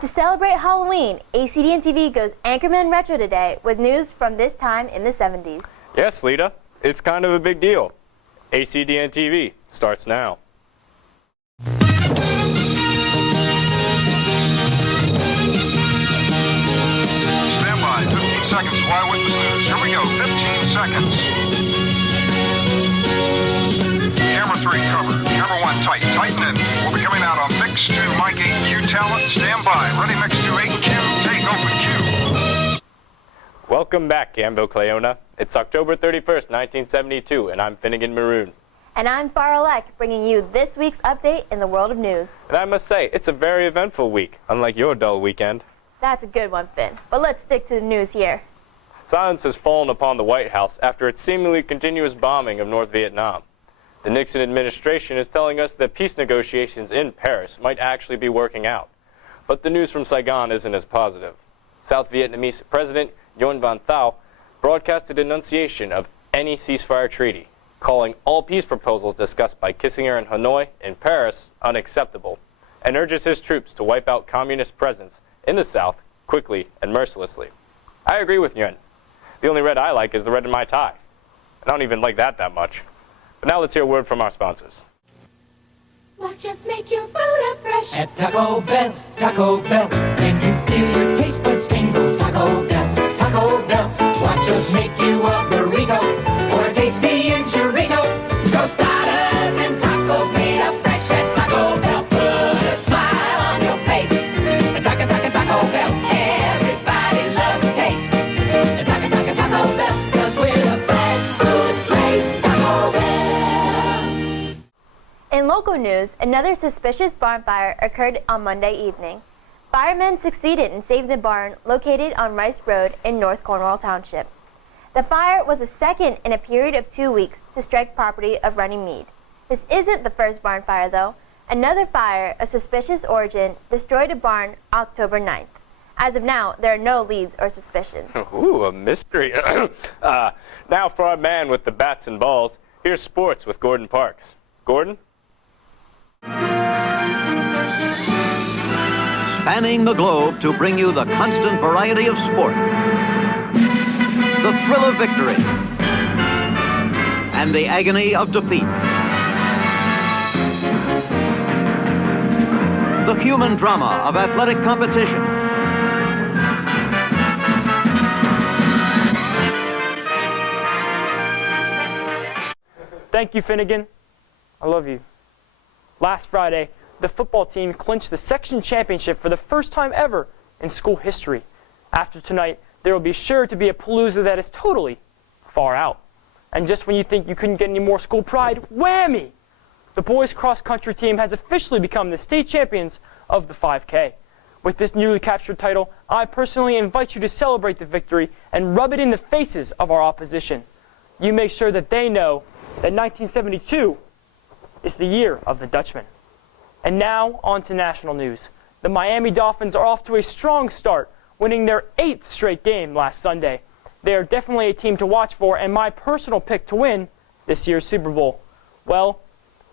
To celebrate Halloween, ACDN TV goes Anchorman Retro today with news from this time in the 70s. Yes, Lita, it's kind of a big deal. ACDN TV starts now. Stand by, 15 seconds to Eyewitness News. Here we go, 15 seconds. Camera 3 covered. Camera 1 tight. Tighten in. We'll be coming out on mix 2, mic 8, Q talent. Stand by. Ready, mix 2, 8, Q. Take open Q. Welcome back, Gambo Cleona. It's October 31st, 1972, and I'm Finnegan Maroon. And I'm Faralek, bringing you this week's update in the world of news. And I must say, it's a very eventful week, unlike your dull weekend. That's a good one, Finn. But let's stick to the news here. Silence has fallen upon the White House after its seemingly continuous bombing of North Vietnam. The Nixon administration is telling us that peace negotiations in Paris might actually be working out. But the news from Saigon isn't as positive. South Vietnamese President Nguyen Van Thao broadcast a denunciation of any ceasefire treaty, calling all peace proposals discussed by Kissinger and Hanoi in Paris unacceptable, and urges his troops to wipe out communist presence in the South quickly and mercilessly. I agree with Nguyen. The only red I like is the red in my tie. I don't even like that much. But now let's hear a word from our sponsors. Watch us make your food fresh At Taco Bell, can you feel your taste buds tingle? Taco Bell, watch us make you a burrito or a tasty enchilada. Tostadas and tacos made up fresh at Taco Bell. Put a smile on your face. Taco Bell, everybody loves a taste. Taco Bell, 'cause we're the fresh food place. Taco Bell. In local news, another suspicious barn fire occurred on Monday evening. Firemen succeeded in saving the barn located on Rice Road in North Cornwall Township. The fire was the second in a period of 2 weeks to strike property of Runnymede. This isn't the first barn fire, though. Another fire of suspicious origin destroyed a barn October 9th. As of now, there are no leads or suspicions. Ooh, a mystery. Now for our man with the bats and balls, here's sports with Gordon Parks. Gordon? Spanning the globe to bring you the constant variety of sport, the thrill of victory, and the agony of defeat. The human drama of athletic competition. Thank you, Finnegan. I love you. Last Friday, the football team clinched the section championship for the first time ever in school history. After tonight, there will be sure to be a palooza that is totally far out. And just when you think you couldn't get any more school pride, whammy! The boys cross-country team has officially become the state champions of the 5K. With this newly captured title, I personally invite you to celebrate the victory and rub it in the faces of our opposition. You make sure that they know that 1972 is the year of the Dutchman. And now, on to national news. The Miami Dolphins are off to a strong start, winning their 8th straight game last Sunday. They are definitely a team to watch for, and my personal pick to win this year's Super Bowl. Well,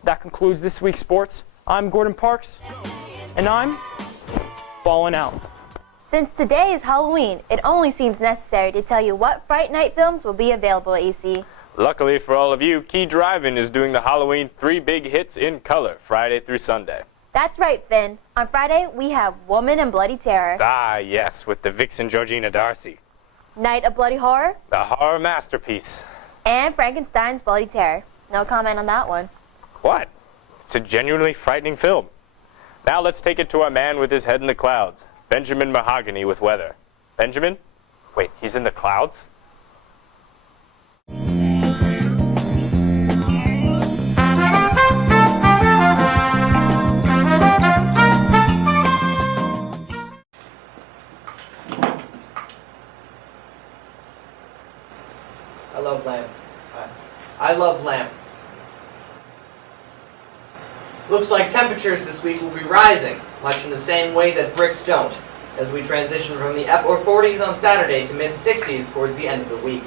that concludes this week's sports. I'm Gordon Parks, and I'm falling out. Since today is Halloween, it only seems necessary to tell you what Fright Night films will be available at EC. Luckily for all of you, Key Drive-In is doing the Halloween 3 big hits in color, Friday through Sunday. That's right, Finn. On Friday, we have Woman and Bloody Terror. Ah, yes, with the vixen Georgina Darcy. Night of Bloody Horror. The horror masterpiece. And Frankenstein's Bloody Terror. No comment on that one. What? It's a genuinely frightening film. Now let's take it to our man with his head in the clouds, Benjamin Mahogany with weather. Benjamin? Wait, he's in the clouds? I love lamb. Looks like temperatures this week will be rising, much in the same way that bricks don't, as we transition from the upper 40s on Saturday to mid-60s towards the end of the week.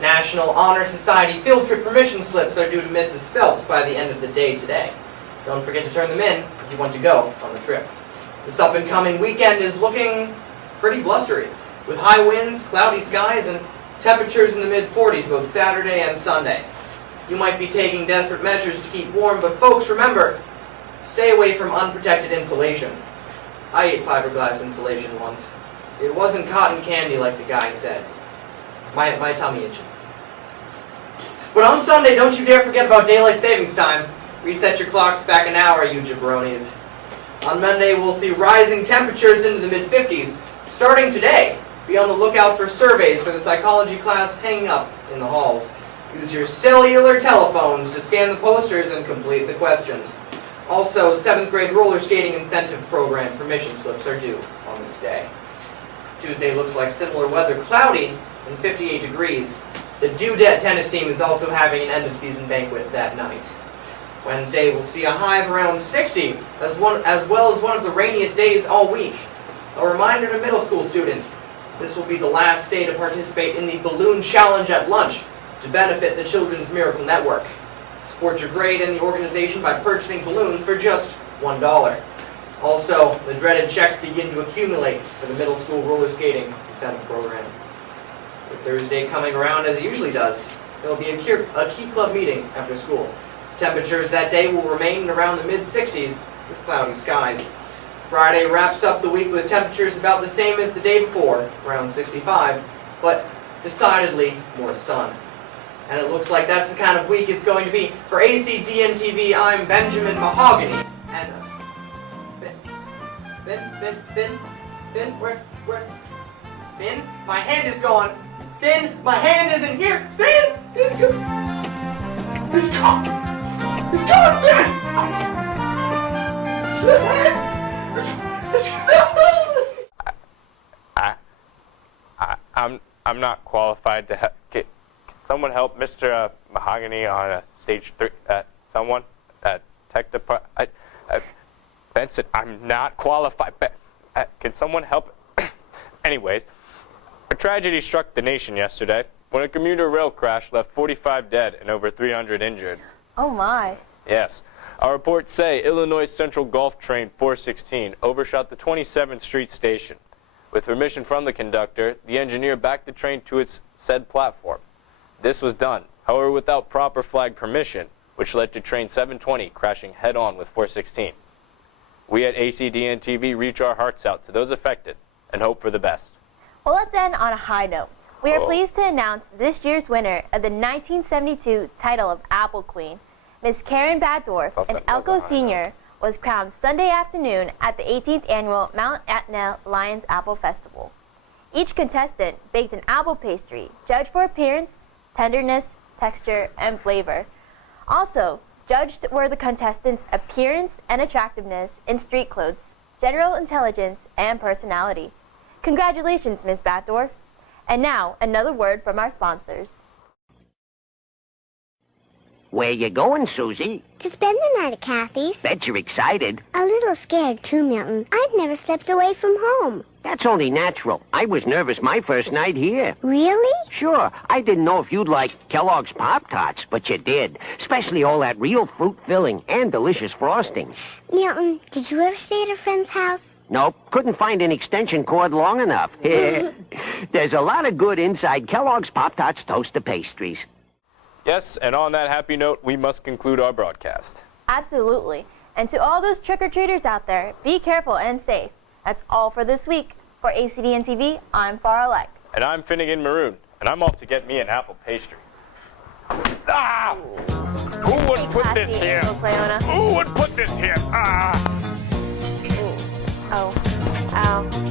National Honor Society field trip permission slips are due to Mrs. Phelps by the end of the day today. Don't forget to turn them in if you want to go on the trip. This up-and-coming weekend is looking pretty blustery, with high winds, cloudy skies, and temperatures in the mid-40s both Saturday and Sunday. You might be taking desperate measures to keep warm, but folks, remember, stay away from unprotected insulation. I ate fiberglass insulation once. It wasn't cotton candy like the guy said. My tummy itches. But on Sunday, don't you dare forget about daylight savings time. Reset your clocks back an hour, you jabronis. On Monday, we'll see rising temperatures into the mid-50s. Starting today, be on the lookout for surveys for the psychology class hanging up in the halls. Use your cellular telephones to scan the posters and complete the questions. Also, 7th grade roller skating incentive program permission slips are due on this day. Tuesday looks like similar weather, cloudy and 58 degrees. The Dudette tennis team is also having an end-of-season banquet that night. Wednesday will see a high of around 60, as well as one of the rainiest days all week. A reminder to middle school students, this will be the last day to participate in the Balloon Challenge at lunch to benefit the Children's Miracle Network. Support your grade and the organization by purchasing balloons for just $1. Also, the dreaded checks begin to accumulate for the middle school roller skating incentive program. With Thursday coming around as it usually does, there will be a key club meeting after school. Temperatures that day will remain around the mid-60s with cloudy skies. Friday wraps up the week with temperatures about the same as the day before, around 65, but decidedly more sun. And it looks like that's the kind of week it's going to be. For ACDN TV, I'm Benjamin Mahogany. And Finn, where? Finn, my hand is gone. Finn, my hand isn't here. Finn, it's gone. It's gone. It's gone, Finn. I'm not qualified to get. Someone help Mr. Mahogany on stage 3. Someone, tech department. Benson, I'm not qualified. Can someone help? Anyways, a tragedy struck the nation yesterday when a commuter rail crash left 45 dead and over 300 injured. Oh my. Yes. Our reports say Illinois Central Gulf Train 416 overshot the 27th Street station. With permission from the conductor, the engineer backed the train to its said platform. This was done, however, without proper flag permission, which led to train 720 crashing head-on with 416. We at ACDN TV reach our hearts out to those affected and hope for the best. Well, let's end on a high note. We are pleased to announce this year's winner of the 1972 title of Apple Queen, Miss Karen Baddorf, an Elko senior, was crowned Sunday afternoon at the 18th annual Mount Etna Lions Apple Festival. Each contestant baked an apple pastry, judged for appearance, tenderness, texture, and flavor. Also, judged were the contestants' appearance and attractiveness in street clothes, general intelligence, and personality. Congratulations, Ms. Baddorf. And now, another word from our sponsors. Where you going, Susie? To spend the night at Kathy's. Bet you're excited. A little scared, too, Milton. I've never slept away from home. That's only natural. I was nervous my first night here. Really? Sure. I didn't know if you'd like Kellogg's Pop-Tarts, but you did. Especially all that real fruit filling and delicious frosting. Milton, did you ever stay at a friend's house? Nope. Couldn't find an extension cord long enough. There's a lot of good inside Kellogg's Pop-Tarts toaster pastries. Yes, and on that happy note, we must conclude our broadcast. Absolutely. And to all those trick-or-treaters out there, be careful and safe. That's all for this week. For ACDN TV, I'm Farah Leck. And I'm Finnegan Maroon, and I'm off to get me an apple pastry. Ah! Who would put this here? Who would put this here? Ah! Ooh. Oh. Ow.